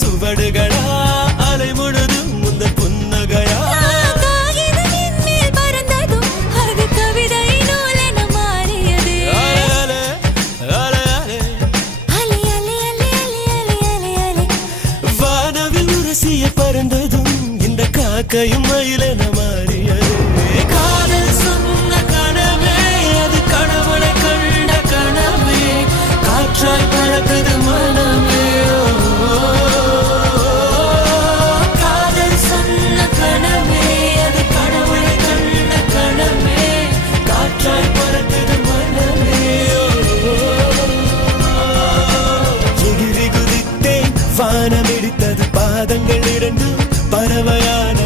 சுவடுகளா அலை முழுதும் முந்த புன்னகையா வானவில் உரசிய பறந்ததும் இந்த காக்கையும் மயிலென மாறியது காதல் சொன்ன கனவே அது கடவுளை கண்ட கனவே காற்றாய் பறக்குது மனமே காதல் சொன்ன கனவே அது கடவுளை கண்ட கனவே காற்றாய் பறக்குது மனமே எகிரி குதித்தேன் வானமிடித்தது பாதங்கள் இரண்டு பறவையான